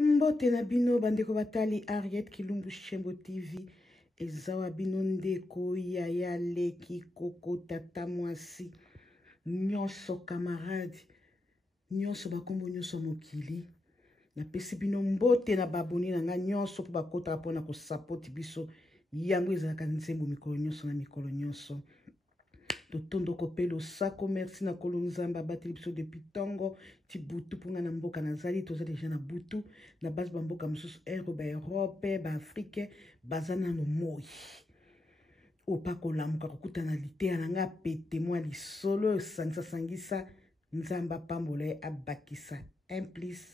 Mbote na bino bandeko batali Ariette Kilumbu Shembo TV. Ezawa bino ndeko yaya leki koko tata mwasi. Nyonso camarade. Nyonso bakombo nyonso mokili. Na pesi bino mbote na baboni na nga nyonso po bakota apona ko support biso. Yango ezalaka nzembo mikolo nyonso na mikolo nyonso. Totondo kopelo sako merci na kolonzamba bateli biso depuis tongo ti butu punga na mboka nazali toza deja na butu na base ba mboka mususu ba Europe ba Afrique bazana no moi opa kolamuka kokuta na litea na nga pete mwa lisolo sangisa nzamba pambole abakisa implice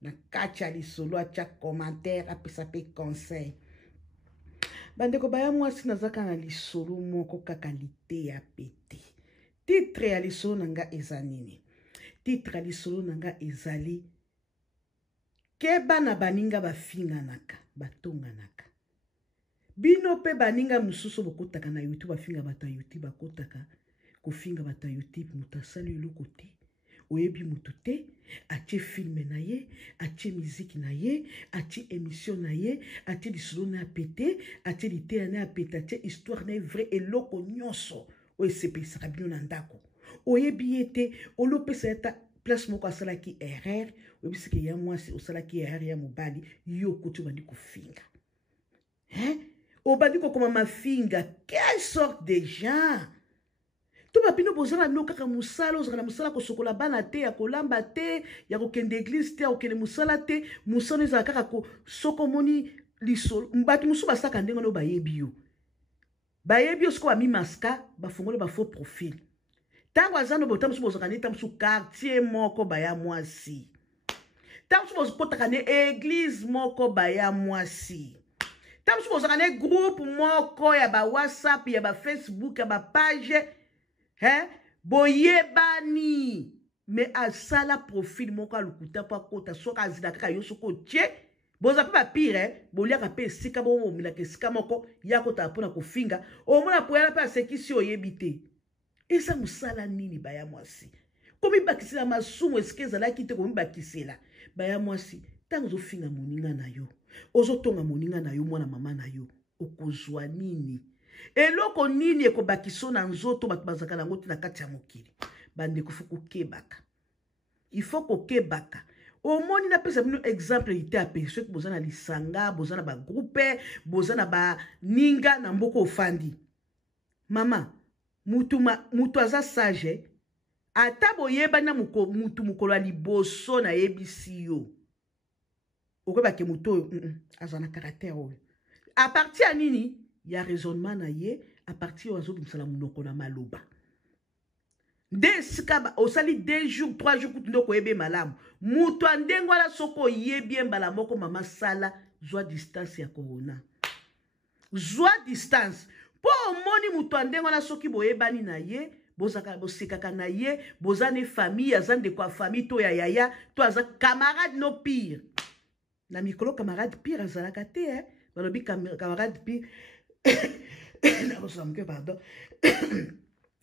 na kacha lisolo acha commentaire apesa pe conseil. Bandeko baya mwasi nazaka na lisolo moko kaka lite ya pete. Titre ya lisolo nanga ezanini. Titre ya lisolo nanga ezali keba na baninga bafinga naka, batonga naka. Bino pe baninga mususu bokotaka na YouTube bafinga bata YouTube bakotaka kofinga bata YouTube mutasali lokote. Oyebi mutu te, atie filme na ye, atie miziki na ye, atie émission na ye, atie lisolo na pete, atie litea na pete, atie histoire na vrai eloko nyonso. Oye sepesaka bino na ndako. Oyebi ete olopesa eta place moko asalaki erreur, oyebi seke ya mwasi osalaki erreur ya mobali, yo koto bandi kofinga. Obandi kokoma mafinga, quelle sorte de gens? To bapino bozana no kaka musala ozana musala ko sokola bana te ya kolamba te ya ko kende église te ya ko kende musala te musala eza kaka ko soko moni lisolo mbatu musu basaka ndengo no bayebi yo siko ba mi maska ba fongole ba faux profil tango azano bota musu bozaka ne tamusu quartier moko baya mwasi tango musu bozokota ne église moko baya mwasi tango musu bozaka ne groupe moko ya ba WhatsApp ya ba Facebook ya ba page boyebani me asala profil moko alukuta pa kota soka azina kaka yo soko tie boza pa pire boliaka pe sika bo mina ke sika moko yakota pona kofinga omona poyala pa sekisi oyebite esa musala nini baya mwasi komi bakisela masumu eskeza la kite komi bakisela baya mwasi tango zo finga moninga na yo ozo tonga moninga na yo mwana mama na yo okozwa nini eloko nini ekobakiso na nzoto bato bazaka nango te na kati ya mokili bandeko fo kokebaka ifo kokebaka omoni napesa bino exemple ite ape soki boza na lisanga boza na bagroupe boza na baninga na mboka ofandi mama mutu aza sage ata boyebani na mutu mokolo ya liboso na yebisi yo okoyebake mutu oyo aza na caractère oyo a partir ya nini ya raisonnement na ye a partir oyo azokimisala munoko na maloba nde sika osali 2 jours 3 jours kutu ndoko yebe malamu mutu andengo ala soko yebi mbala moko mama sala zwa distance ya corona zwa distance po omoni mutu andengo ala soki boyebani na ye bozaka bosekaka na ye bozane famille azande kwa famille to ya yaya to aza camarade no pire na mikolo camarade pire azalaka te balobi camarade pire pardon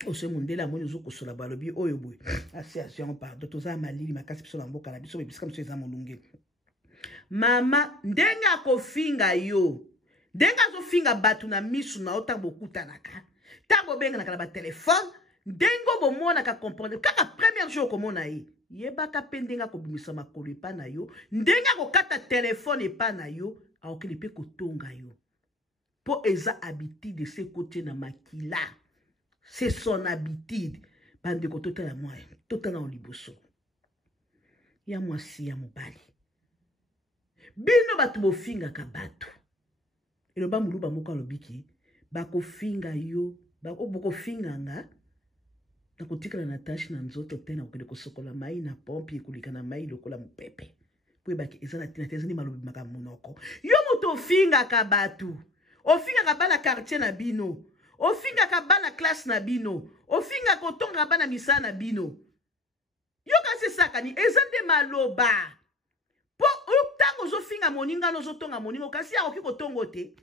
ose mondela moni zo kosola balobi oyo boy association pardon toza malili makasi biso na mboka na biso bisika biso eza molunge mama ndenge akofinga yo ndenge azofinga batu na misu na ota bokutanaka tango benganaka na ba telefone ndenge bomonaka comprendre kaka premier jour komona ye yebaka pe ndenge akobimisa makolo epa na yo ndenge akokata telefone epa na yo aokeli pe kotonga yo po eza habitude se côté na makila c'est son habitude bande ko totala moi totala en liboso ya mwasi ya mobali bino batu bofinga ka batu eloba muluba moko alobiki bakofinga yo bakofinga nga na kotikala na tashi na nzoto te na kokende kosokola mai na pompe ekulika na mai lokola mupepe po ebaki ezala tina te ezani malobi maka munoko yo moto ofinga ka batu ofinga ka bana quartier na bino ofinga ka bana classe na bino ofinga kotonga bana misa na bino yo kasi sakani ezande maloba po tango zofinga moninga no zotonga moninga kasi ya oki kotongo te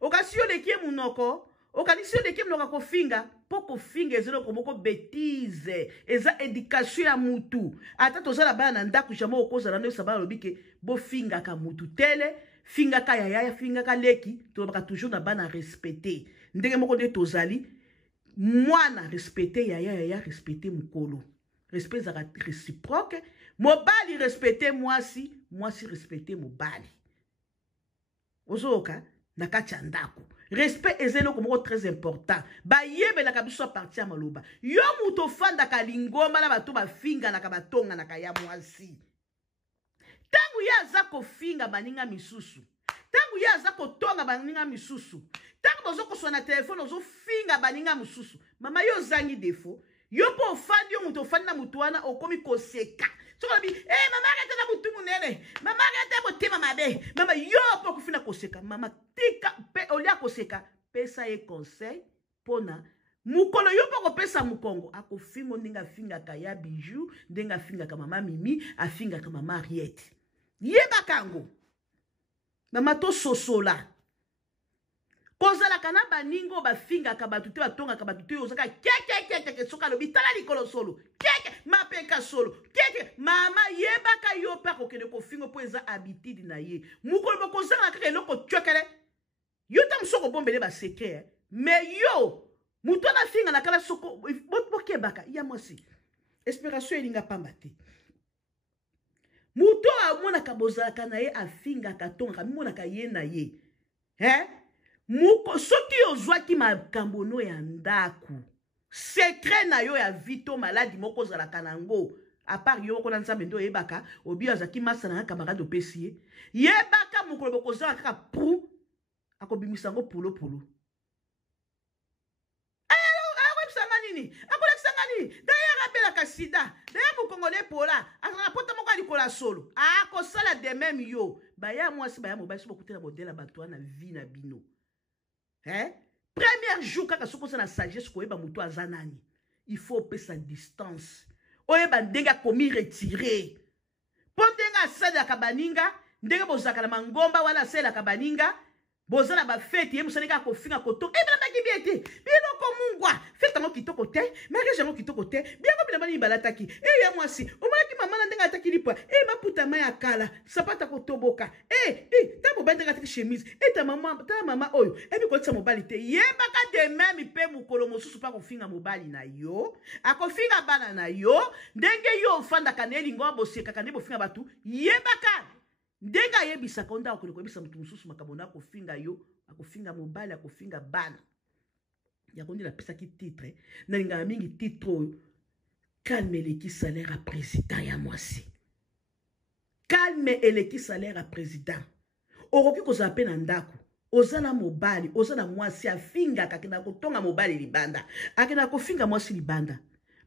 okasi yo lekie munoko okanisi yo lekie munoko kofinga poko finga ezelo komoko bêtise eza éducation ya mutu ata tozala bana na ndako jamais okozala ndo sabana lobike bo finga ka mutu tele finga ka yaya finga ka leki to baka toujours na bana respecter ndenge moko nde tozali mwana respecter yaya respecter mukolo respect za réciproque mobali respecter mwasi respecter mobali ozoka na kati ya ndako respect ezelo komoko très important bayebelaka biso parti ya maloba yo mutu ofandaka lingomba na bato bafinganaka batonganaka ya mwasi ntango ye aza kofinga baninga misusu ntango ye aza kotonga baninga misusu ntango bozokoswa na telefone ozofinga baninga mosusu mama yo ozangi defo yo mpo ofandi yo mutu ofandi na mutu wana okomi koseka sokobi mama arrête na mutu munene mama arrête motema mabe mama yo mpo okofina koseka mama tika pe olia koseka pesa ye conseil pona mukolo yo mpo kopesa mukongo akofingo ndenge afingaka ya bijou ndenge afingaka mama mimi afingaka mama Ariette yebaka yango mama tososola kozalaka na baningo bafingaka bato te batongaka bato te ozaka keke soka lobi tala likolo solo keke mapeka solo keke mama yebaka yo mpe akokende kofingo mpo eza habitude na ye mukolo bokozala kaka eloko tshokele yo ta mosoko bombele baseke me yo mutu anafinga na kala soko bokebaka ya mwasi espération elinga pamba te mutu amonaka bozalaka na ye afingaka tongaka mimonaka ye na ye muko soki ozwaki makambo no ya ndaku secret na yo ya vito maladi moko ozalaka nango apart yo kona nzambe ndo yebaka obi azaki masa na camarade opesi ye yebaka mokolo bokozala kaka pou akobimisa ngo pulo websanga nini akolekisanga nini daya rapelaka sida daya mokongole pola azapota moko alikola solo akosala de même yo baya mwasi baya mobali so bokutela modela bato wana vie na bino premier jour kaka soko na sagesse koyeba mutu aza nani il faut pesa distance oyeba ndenge akomi retirer po ndenge asalelaka baninga ndenge bozalaka na mangomba wana asalelaka baninga bozala bafete ye mosalika kofinga koto ebelamaki bie te biloko mungwa fete yango kitoko te mariage yango kitoko te biango bilamba nini balataki ya mwasi omonaki mama na ndenge ataki lipwa maputa mai ya kala sapata kotoboka ta mobali ndenge ataki chemise ta mama oyo ebikolisa mobali te yebaka de meme mpe mokolo mosusu mpa kofinga mobali na yo akofinga bana na yo ndenge yo ofandaka na elingo bosekaka nde bofinga bato yebaka ndenge ayebisaka onda akole koyebisa mutu mosusu makambo na akofinga yo akofinga mobali akofinga bana yango nde napesaki titre nalingaka mingi titre oyo calme eleki salaire ya président ya mwasi calme eleki salaire ya président okoki kozala mpe na ndako oza na mobali oza na mwasi afingaka akenda kotonga mobali libanda akenda kofinga mwasi libanda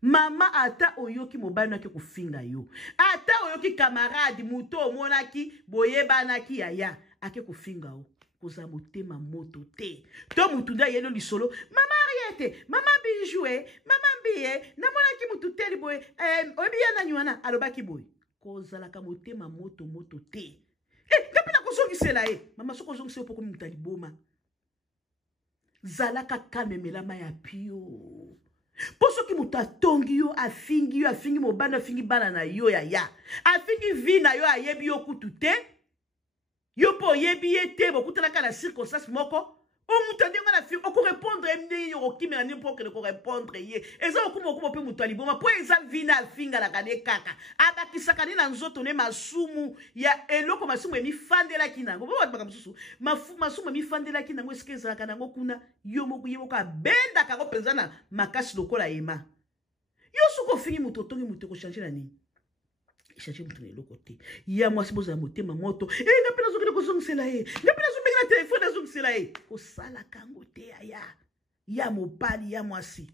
mama ata oyoki mobali naki kofinga yo ata oyoki camarade muto omonaki boyebanaki yaya ake kofinga o koza motema moto te to mutu nda yelo lisolo mama Ariette mama bijou mama mbiye namonaki mutu teli boye oyebi ya nani wana alobaki boye kozalaka motema moto te ngapi na kozongisela ye mama soko ozongisela poko mutu aliboma zalaka kalme melama ya pio po soki mutu atongi yo afingi mobali afingi bana na yo yaya afingi vi na yo ayebi yo kutu te yo po oyebi ye te bokutanaka na circonstance moko omutu andenge na fingi okorépondre ndenge yo okimela nini mpo okende korépondre ye eza okuma mpe mutu aliboma mpo eza vi na afinganaka ne kaka abakisaka ne na nzoto ne masumu ya eloko masumu emifandelaki nango bo bato mosusu masumu emifandelaki nango esike ezalaka nango kuna yo moko ye moko abendaka yango mpenza na makasi lokola ema yo soki ofingi mutu otongi mutu ekochange na nini echange mutu na eloko te ya mwasi bozala motema moto nga mpe nazokende kozongisela ye nga mpe nazombenge na telefone nazongisela ye kosalaka yango te ya mobali ya mwasi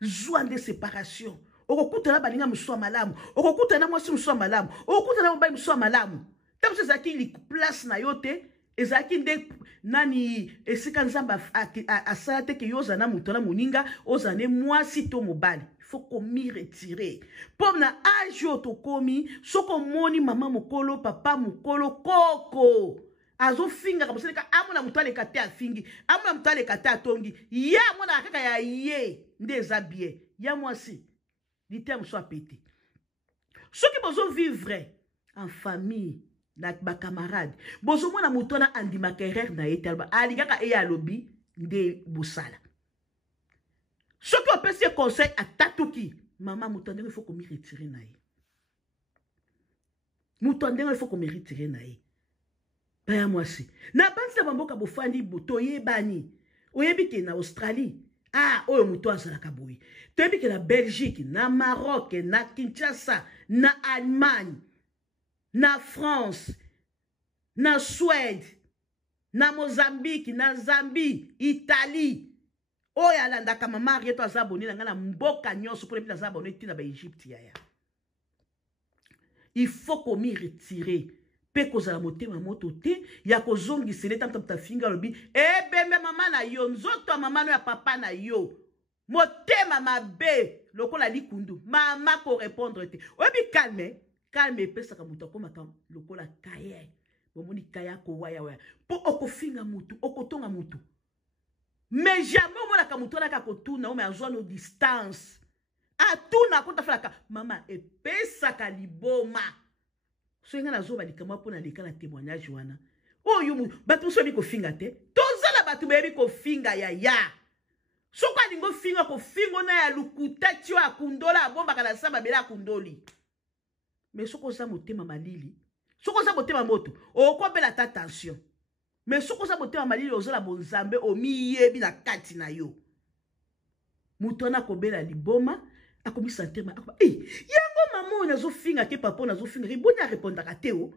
zwa nde séparation okokutana baninga mosusu ya malamu okokutana mwasi mosusu ya malamu okokutana mobali mosusu ya malamu ntango so ezalaki place na yo te ezalaki nde nani esika nzambe asala te ke yo ozala na moto na moninga ozala ne mwasi to mobali faut komi retire pom na age oyo tokomi soko moni mama mokolo papa mokolo koko azo finga ka boseka amona mutu ale kate afingi amona mutu ale kate atongi ya mona kaka ya ye ndeza bien ya mwasi di terme soit pété ceux qui bozo vivre en famille na ba camarade bozo mona mutu na andima carrière na etalba ali kaka e alobi nde bosala ceux qui opesi conseil à tatuki maman mutu ndenge il faut qu'on me retirer na ye mutu ndenge il faut qu'on me retirer na ye baya mwasi na bansi na bamboka bofandi boto yebani oyebi ke na Australie oyo mutu azalaka boye toyebi ke na Belgique na Maroc na Kinshasa na Allemagne na France na Suède na Mozambique na Zambie Italie oyo alandaka mama Arieto aza abonné na nga na mboka nyonso po lepi aza abonné ti na ba Egypte yaya il faut qu'on m'y retire pe kozala motema moto te ya kozongisele tanta tafinga lobi ebembe mama na yo nzoto mama no ya papa na yo motema mabe lokola likundu mama ko répondre te obi calme pesaka mutu akomaka lokola kaye bomoni kaya ko waya po okofinga mutu okotonga mutu mais jamais omonaka mutu alaka kotuna ome azwa no distance atuna kotafalaka mama epesaka liboma so nga nazoba likamwa pona leka na témoignage wana oyo batu so bi ko finga te tozala batu bebi ko finga ya so kwa lingo finga ko fingo na ya lukuta tio akundola bomba kana samba bela kundoli mais soko za motema malili soko za motema moto okopela ta tension mais soko za motema malili ozola bonzambe omiyebi na kati na yo mutu na kobela liboma akomisa ntema yango mamo nazo finga ke papa nazo finga riboni a répondre ka teo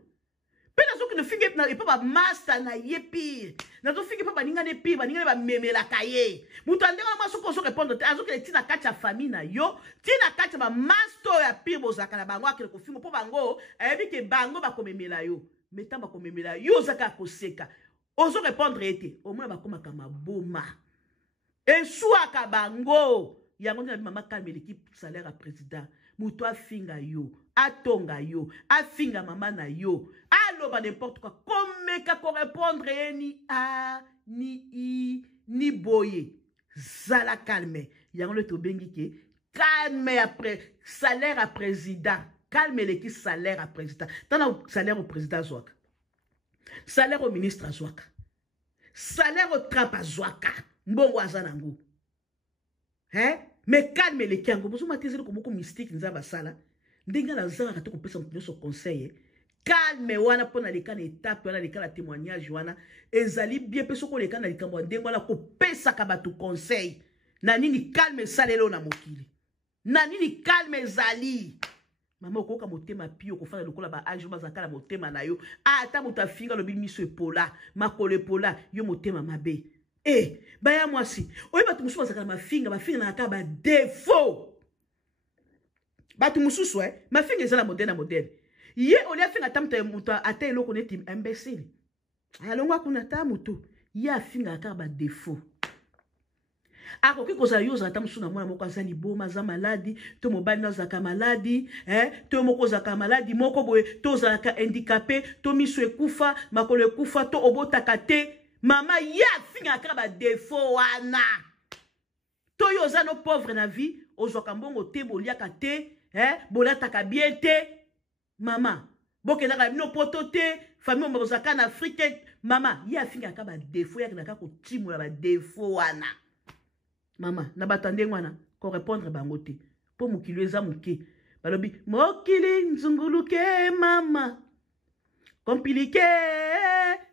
pe nazo ki no finga na e papa master na yepi nazo finga papa ninga ne pi ba ninga ba memela kaye mutu andeka ma soko so répondre te azo ke tina kati ya famille na yo tina kati ba master ya pi bozaka na bango akele ko finga po bango ebi ke bango ba komemela yo metamba komemela yo zaka koseka ozo répondre ete au moins ba komaka maboma esuaka bango yango na mama calme l'équipe salaire à président muto afinga yo atonga yo afinga mama na yo aloba n'importe quoi komeka ko répondre ni boye zala calme yango le to bengi ke calme après salaire à président calme l'équipe salaire à président tana salaire au président zwaka salaire au ministre zwaka salaire au trapa zwaka mbongo azanango mais calme les kiango bozo matizeli ko beaucoup mystique nzamba sala ndinga na zanga kato ko pesa mtu so conseil calme wana pona leka na étape wana leka na témoignage wana ezali bien peso ko leka na likambo ndengo wana ko pesa ka batu conseil na nini calme salelo na mokili na nini calme ezali mama okoka motema pio ko fana lokola ba age bazaka na motema na yo ata mutu afinga lobi miso epola makole pola yo motema mabe baya mwasi oyi batu mususu bazaka na mafinga na aka ba défaut batu mususu mafinga eza na modèle ye olia finga tamuta mutu ata eloko neti imbécile alongwa kuna ta mutu ye afinga aka ba défaut akoki kozala yo ozala ta mususu na mwana moko aza liboma aza maladi to mobali na ozalaka maladi to moko ozalaka maladi moko boye to ozalaka handicapé to miso ekufa makolo ekufa to obotaka te mama ya finga kaba défaut wana to yo za no pauvre na vie ozwaka mbongo te boliaka te bolataka bien te mama bokendaka bino poto te famille mbozaka na Afrique mama ya finga kaba défaut ya kinaka ko timula ba défaut wana mama na batande wana ko répondre bango te po mokili eza moke balobi mokili nzunguluke mama compliqué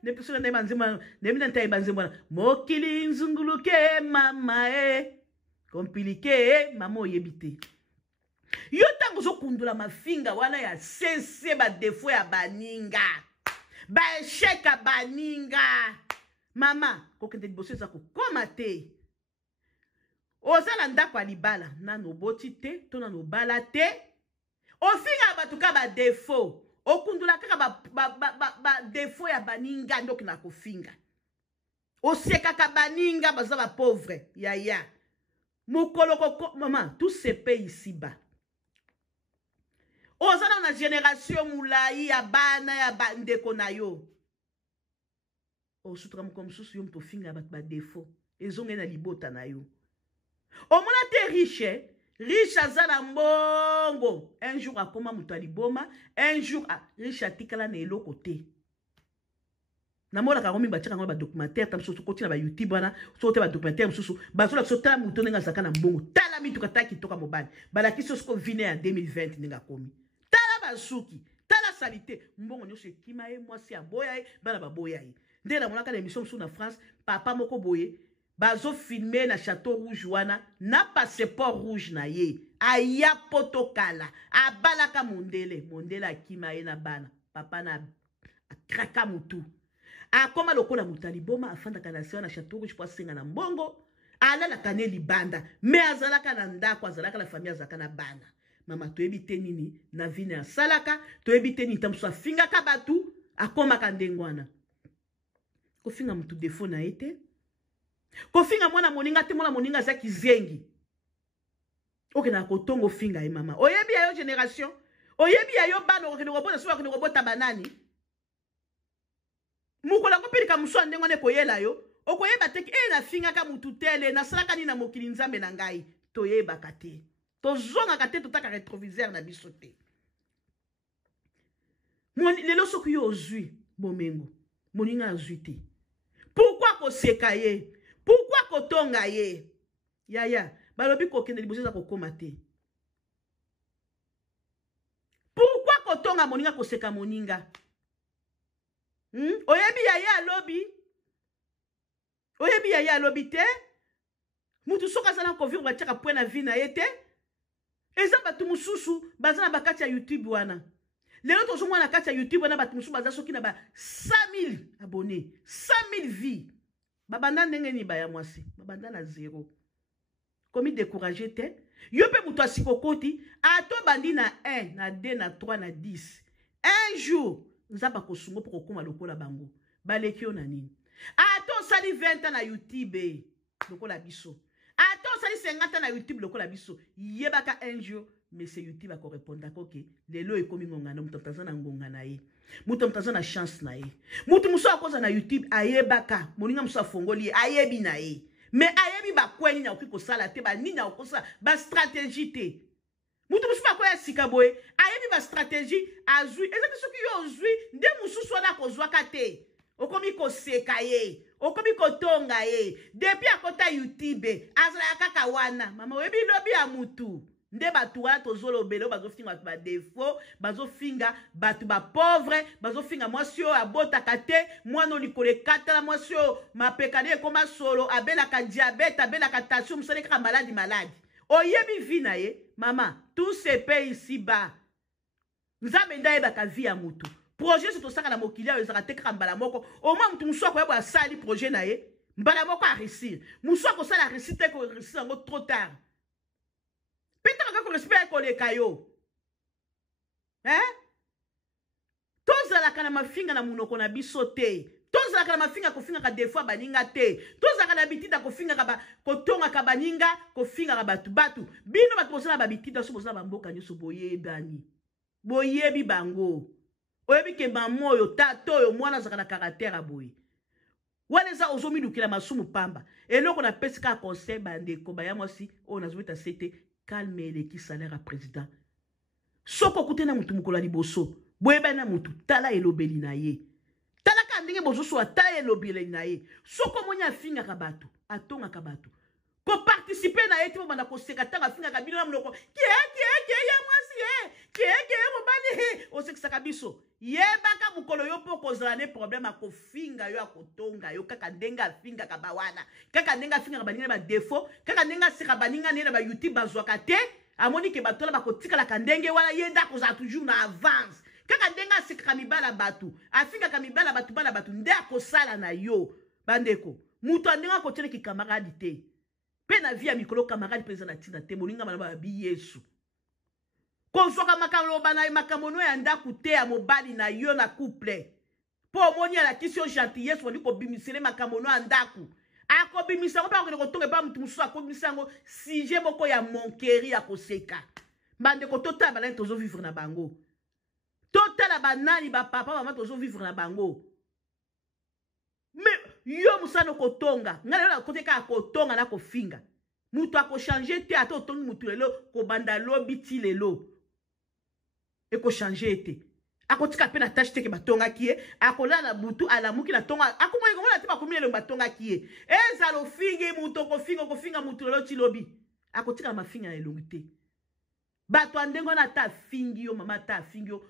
ne personne ne manzima ne mina ntai banzima mokili nzunguluke mama compliqué mama oyebite yo tango zo kundula mafinga wana ya sense ba défaut ya baninga ba échec ya baninga mama kokende liboso za kokoma te ozala ndako ya libala nano boti te to nano bala te ofinga batu ka ba défaut okundula kaka ba défaut ya baninga ndoki na kofinga osekaka baninga baza ba pauvre yaya mokolo koko mama tout se paye ici-bas ozana na génération mulai ya bana ya bandeko na yo osutuka mokongo mosusu yo moto ofinga bato badefo ezonge na libota na yo omona te riche riche aza na mbongo un jour akoma moto aliboma un jour riche atikala na eloko te namonaka ngo mingi batiaka ngo badocumentaire ta mosusu kotina bayoutube wana soki te badocumentaire mosusu bazolakisa tala moto ndenge azalaka na mbongo tala mituka tala kitoka mobali balakisi osiko vine ya 2020 ndenge akomi tala basuki tala salite mbongo nyonso ekima ye mwasi aboya ye bana baboya ye nde namonaka na émission mosusu na France papa moko boye bazofilme na Château Rouge wana na passeport rouge na ye aya poto kala abalaka mondele akima ye na bana papa na akraka mutu akoma lokola moto aliboma afandaka na sewa na Château Rouge po asenga na mbongo alalaka ne libanda me azalaka na ndako azalaka na famille azalaka na bana mama toyebi te nini na vine asalaka toyebi te nini tamosu afingaka batu akomaka ndenge wana kofinga motu defo na ye te kofinga mwana moninga te mwana moninga aza kizengi okendaka kotongo finga ye mama oyebi ya yo génération oyebi ya yo bana okende kobota so okende kobota banani mukola kopelika muso ndenge wana ekoyela yo okoyeba te nafingaka mutu tele nasalaka nini na mokili nzambe na ngai toyebaka te tozongaka te totaka rétroviseur na biso te lelo soki yo ozwi bomengo moninga azwi te pourquoi koseka ye pourquoi kotonga ye yaya balobi kokende liboso eza kokoma te pourquoi kotonga moninga koseka moninga oyebi yaya alobi te mutu soki azala kovivre batiaka pwe na vie na ye te eza bato mosusu baza na bakati ya youtube wana lelo tozomona na kati ya youtube wana bato mosusu baza soki na ba 100 000 abonné 100 000 vie babanda ndenge ni baya mwasi babanda na 0 komi découragé te yo mpe moto asikokoti ato bandi na 1 na 2 na 3 na 10 un jour nzamba kosungo po kokoma lokola bango baleki yo na nini ato osali 20 ans na youtube lokola biso ato osali 50 ans na youtube lokola biso yebaka un jour mais c'est youtube akorépondaka oke lelo ekomi ngongana moto aza na ngonga na ye moto aza na chance na ye moto mosu akoza na youtube ayebaka moninga mosu afongoli ye ayebi na ye mais ayebi bakwe nini akoki kosala te banini akosala bastratégie te mutu mosusu bakoya sika boye ayebi bastratégie azwi ezaki soki yo ozwi nde mosusu wana akozwaka te okomi koseka ye okomi kotonga ye depuis akota youtube azalaka kaka wana mama oyebi lobi ya mutu nde batu wana tozolobela bazofinga batu badefo bazofinga batu bapauvre bazofinga mwasi oyo abotaka te mwana likolo ekatala mwasi oyo mapeka ne ekoma solo abelaka diabete abelaka tension mosali kaka maladi oyebi vi na ye mama tout se paye ici bas nzambe nde ayebaka vi ya mutu projet soto saka na mokili ayo ezaka te kaka mbala moko omwa mutu mosu akoyeba asali projet na ye mbala moko aresir mosu akosala resir te koresir yango trop tard petaka kaka respect ekoleka yo tozalaka na mafinga na munoko na biso te tozalaka na mafinga kofingaka defo baninga te tozalaka na bitida kofingaka kotongaka baninga kofingaka batu bino bato bozala babitida so bozala bamboka nyonso boyebi bango oyebi ke mama oyo tata oyo mwana azalaka na caractère aboye wana eza ozomilukila masumu pamba eloko napesi kaka conseil bandeko baya mwasi oyo nazobeta sete calme eleki salaire ya président soko okute na mutu mokolo ya liboso boyebani na mutu tala elobeli na ye talaka ndenge bozosola tala elobeli na ye soko omoni afingaka bato atongaka bato koparticipe na ye te bomanda koseka ntango afingaka bino na monoko ya mwasi ye mobali osekisaka biso yebaka mokolo yo mpo kozala ne problème akofinga yo akotonga yo kaka ndenge afingaka bawana kaka ndenge afingaka baninga na badefo kaka ndenge aseka baninga nde na bayoutube bazwaka te amoni ke batola bakotikalaka ndenge wana ye nde akozala toujours na avance kaka ndenge asekaka mibala batu afingaka mibala batu bana batu nde akosala na yo bandeko mutu andenge akotieleki kamaradi te mpe na vi ya mikolo kamaradi mpe eza na ntina te moninga bana babi yesu kozwaka makambo no ya ndako te ya mobali na yo na couple mpo omoni alakisi yo gentillesse wandi kobimisele makambo no ya ndako akobimisa yango mpe akokende kotonga epa mutu mosusu akobimisa yango sujet moko ya monkeri ya koseka bandeko totala banani tozovivre na bango totala banani bapapa mama tozovivre na bango mais yo musano kotonga ngala na kote ka kotonga na kofinga mutu ako changer te ata otongi mutu lelo ko banda lobi ti lelo e ko changer te ako tika pe na tâche te ke batonga kie akola na butu ala muki na tonga ako mo ngona te ba komile lo batonga kie ezalo fingi mutu ko finga mutu lelo ti lobi ako tika mafinga elongi te bato andengo na ta fingi yo mama ta fingi yo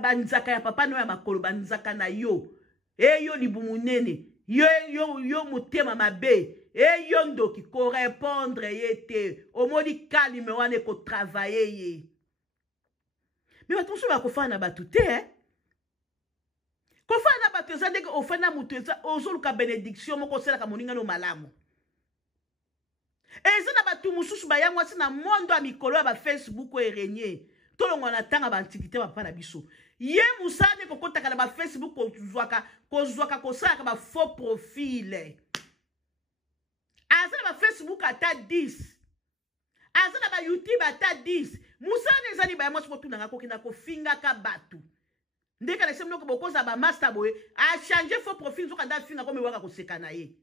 banzaka ya papa no ya makolo banzaka na yo yo libumu nene yo motema mabe yo ndoki ko répondre ye te omoni kalime wane ko travailler ye mais attention ba ko fa na batu te ko fa na batu za ndenge ofana mutu za ozoluka bénédiction moko sela ka moninga no malamu eza na batu mususu ba ya mwasi na mondo ya mikolo ya ba Facebook erenye tolongo na tanga ba antiquité ba pa na biso ye musane ko kotaka na ba Facebook ko zwaka ko saka ba faux profil aza na ba Facebook ata 10 aza na ba YouTube ata 10 musane ezali ba ya mwasi ko tunanga ko kina ko finga ka batu ndeka na semno ko bokoza ba master boy a changer faux profil zo kanda finga ko me waka ko seka na ye.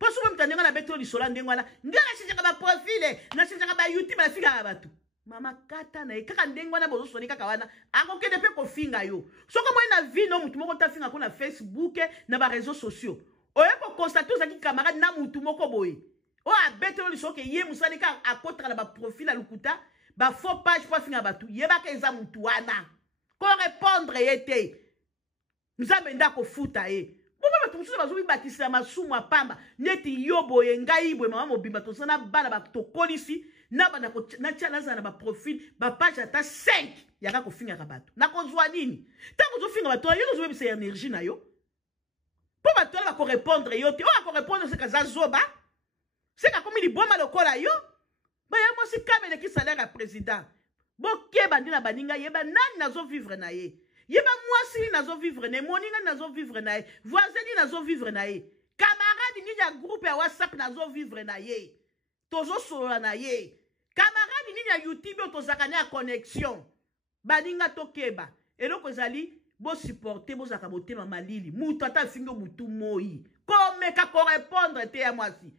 Parce que je suis beto li sola ndengwana ngala chinjaka ba profile na chinjaka ba YouTube na finga batu mama kata na kaka ndengwana bozo soni kaka wana akokende pe ko finga yo soko mo na vie no mutu moko ta finga ko na Facebook na ba réseaux sociaux oye ko constater za ki camarade na mutu moko boye o a beto li soke ye musani ka akotra na ba profile a lukuta ba faux page pour finga batu ye ba ka eza mutu wana ko répondre yete nzambe ndako futa ye. Boba tumususu bazubi bakisila masumu apamba neti yobo yengai bwe mama mobimba tosana bana batokolisi na bana ko na tchala za na ba profil ba page ata 5 yaka ko finga ka bato na kozwa nini tango zo finga bato yo zo bebisa énergie na yo po bato ba ko répondre yo te o ko répondre se kaza zoba se ka komi liboma lokola yo ba ya mo si kamele ki salaire ya président boke bandina baninga yeba nani nazo vivre na ye yeba mwasi nazo vivre na ye moninga nazo vivre na ye voisin nazo vivre na ye camarade ni ya groupe ya WhatsApp nazo vivre na ye tozo solola na ye camarade ni ya YouTube tozaka na connexion baninga tokeba eloko ezali bo supporter bo zaka motema malili mutu ata fingo mutu moi komeka ko répondre te ya mwasi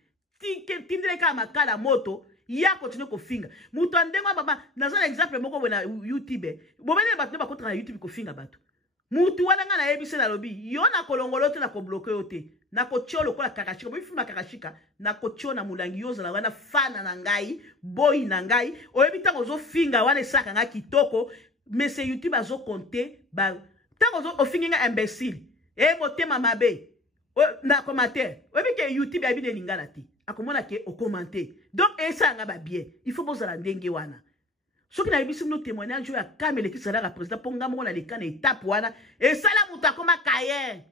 tindele ka makala moto ya continue ko finga mutu andengwa baba nazana exemple moko bona YouTube bobene bato ba kontra na YouTube ko finga bato mutu wana nga na yebise na lobi yo na kolongolo te na ko bloquer yo te na ko tiolo kola kakashika bo ifima kakashika na ko tio na mulangi yoza na wana fana na ngai boy na ngai oyebi tango zo finga wana esaka nga kitoko mais c'est YouTube azo compter ba tango zo ofinga imbécile motema mabe na commentaire oyebi ke YouTube ya bine lingala te akomona ke o commenter donc esa nga ba bien il faut bozala ndenge wana soki na yebisi no témoignage ya kamele ki sala président ponga mo na lekana étape wana esala mutu akoma kaye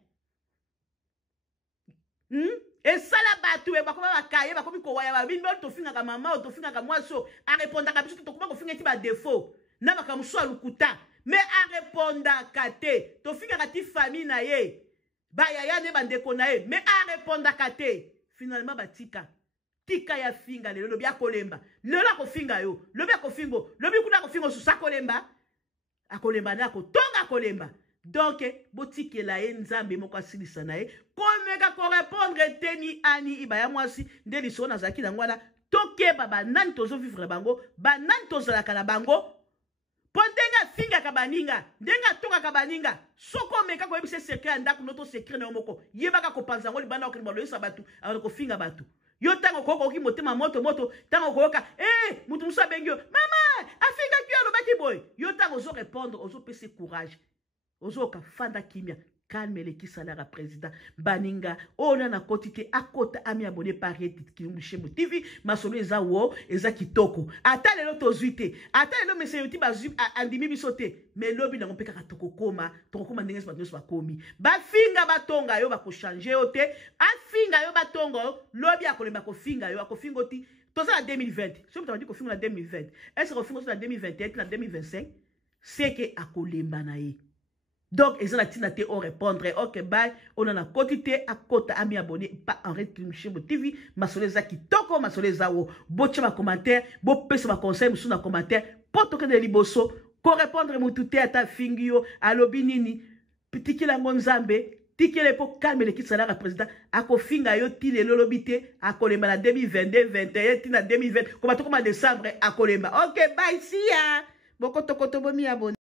esala batu e bakoma bakaye bakomi ko waya babini ba tofinga ka mama o tofinga ka mwaso a répondre ka biso tokoma ko finga ti ba défaut na bakamuso alukuta mais a répondre ka te tofinga ka ti famille na ye ba yaya ne bandeko na ye mais a répondre ka te finalement batika tika ya finga lelo lobi akolemba lelo akofinga yo lobi akofingo lobi kuna akofingo susa akolemba akolemba na kotonga akolemba donc botikela ye nzambe moko asilisa na ye komeka ko répondre teni ani ibaya mwasi nde liso na zaki na ngwana tokeba banani tozo vivre bango banani tozalaka na bango po ndenga finga ka baninga ndenga tonga ka baninga soko meka ko yebise secret ndako noto secret na moko yebaka ko panza ngoli bana ko mbalo yesa batu ko finga batu yo tango koko ki motema moto tango koyoka mutu musa bengyo mama afinga kyo lo baki boy yo tango zo répondre ozo pese courage ozo ka fanda kimia calme le kisala président baninga ona na kotite akota ami abonné par Kilungu Shembo TV masolo eza wo eza kitoko ata lelo tozuite ata lelo monsieur YouTube azu andimi bisote mais lobi na ngopeka katokokoma tokokoma ndenge ba nyos bakomi bafinga batonga yo bako changer ote afinga yo batongo lobi akolemba ko finga yo akofingo ti toza na 2020 so mutandi ko finga na 2020 est-ce que fingo na 2021 na 2025 c'est que akolemba na ye. Donc, ils ont la tinate au répondre. Ok, bye. On a la quantité à côté à abonné pas en Kilungu Shembo TV. Ma soleza qui toko, ma soleza wo. Boche ma commentaire, bo pese ma conseil, sous na commentaire. Poto que de liboso. Ko répondre mon tout à ta fingio, à l'obinini. Petit ki la ngonzambe. tikele po calme le kisalaka président akofinga yo ti lelo lobi te akolemba na 2022 21 ti na 2020 koma tokoma décembre akolemba. OK, bye, see ya. Bokotokoto bomi abonné.